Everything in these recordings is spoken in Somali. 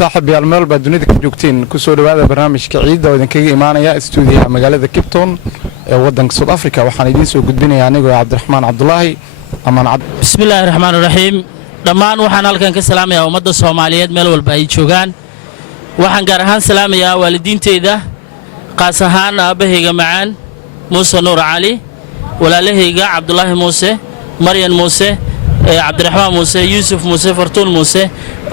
صاحب يا المال بدونيدك جوجتين كسور هذا برنامج كعيد وإذا كي إيمانيا استوديو مجال كيبتون ودن سود أفريقيا وحنيدين سو قدبنا يعني عبد الرحمن عبد الله أمان عبد. بسم الله الرحمن الرحيم. دمان وحنا لكن كسلام يا ومد الصوماليات مل والبعيد شوغان. وحن جرهان سلام يا والدين تيدا قاسهان أبيه معان موسى نور علي ولا له عبد الله موسى مريم موسى عبد الرحمن موسى يوسف موسى فرتون موسى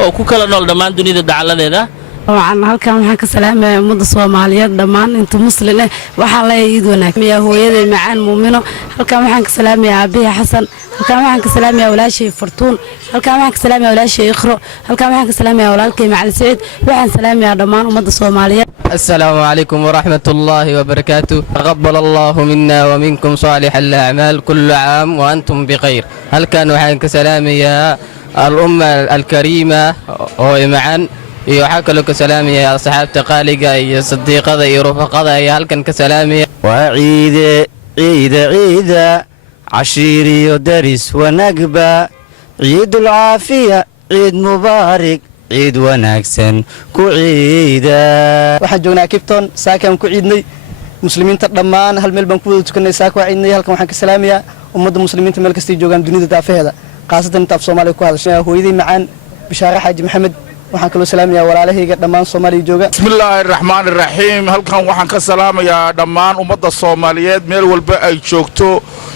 oo ku kala nool dhamaan dunida dacaladeeda waxaan halkan waxaan ka salaamayaa ummadda Soomaaliyeed dhamaan inta muslim ah waxa la yid wanaagsan hooyaday macaan muumino halkan waxaan ka salaamayaa abiya xasan halkan waxaan ka salaamayaa walaashay fartuun halkan waxaan ka salaamayaa walaashay ikhro halkan waxaan ka salaamayaa walaalkay macalin saciid waxaan salaamayaa dhamaan ummadda Soomaaliyeed السلام عليكم ورحمة الله وبركاته تقبل الله منا ومنكم صالح الأعمال كل عام وأنتم بخير هل كان وحنك سلامي يا الأمة الكريمة ومعا يحكى لك سلامي يا صحابة قالقة يا صديقة يا رفقة يا هل كان كسلامي وعيد عيد عيد عشيري ودرس ونقبة عيد العافية عيد مبارك عيد وناكسن كعيدا waxaan joognaa Kipton saakan ku ciidnay muslimiinta dhamaan hal meel baan ku wada tukanay saako ciidnay halkan waxaan ka salaamayaa ummadda muslimiinta meel kasta joogan dunida daafaheeda qaasatan inta Soomaaliya ku hadashay hooyaday macaan bishaara xaaji maxamed waxaan kaloo salaamayaa walaalahayga dhamaan Soomaaliya jooga bismillaahir rahmaanir rahiim halkan waxaan ka salaamayaa dhamaan ummadda Soomaaliyeed meel walba ay joogto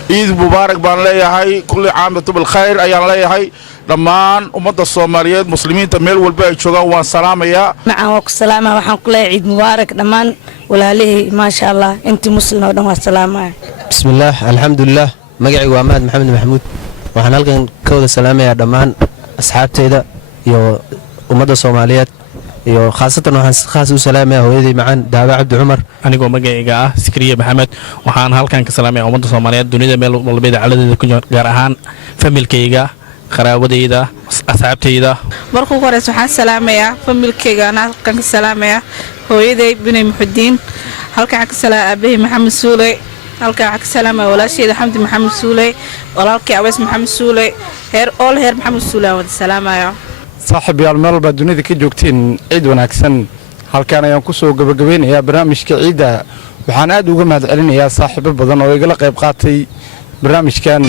ciid mubaarak baan leeyahay kulli caam bil khayr ayaan leeyahay dhamaan ummadda Soomaaliyeed muslimiinta meel walba ay joogaan waan salaamayaa macaan waa ku salaama waxaan ku leeyahay ciid mubaarak dhamaan walaalahay ma sha Allah intii muslim oo dhan waa salaamaya bismillaah alxamdulillaah magacaygu waa Mahad Maxamed Maxamuud waxaan halkan ka wada salaamayaa dhamaan asxaabteyda iyo ummadda Soomaaliyeed iyo khaasatan waxaan khaas u salaamayaa hooyaday macaan Daawa Cabdi Cumar anigoo magacayga ah Sikriye Maxamed waxaan halkan ka salaamayaa ummadda Soomaaliyeed dunida meel walba dacaladeeda ku gaar ahaan familkayga qaraabadayda asxaabtayda markuu horeys waxaan salaamayaa familkayga ana halkan ka salaamayaa hooyaday Binay Muxudiin halkan ka salaamayaa aabbahay Maxamed Suulay halkan ka salaamayaa walaasheeda Xamdi Maxamed Suulay walaalkay Aweys Maxamed Suulay heer Maxamed Suulay wada salaamayaa صاحب يا المال بدونيدك كي جوجتين عيد وناكسن halkan ayaan ku soo gabagabeynayaa barnaamijka ciida waxaan aad uga mahadcelinayaa saaxiibo badan oo igala qayb qaatay barnaamijkan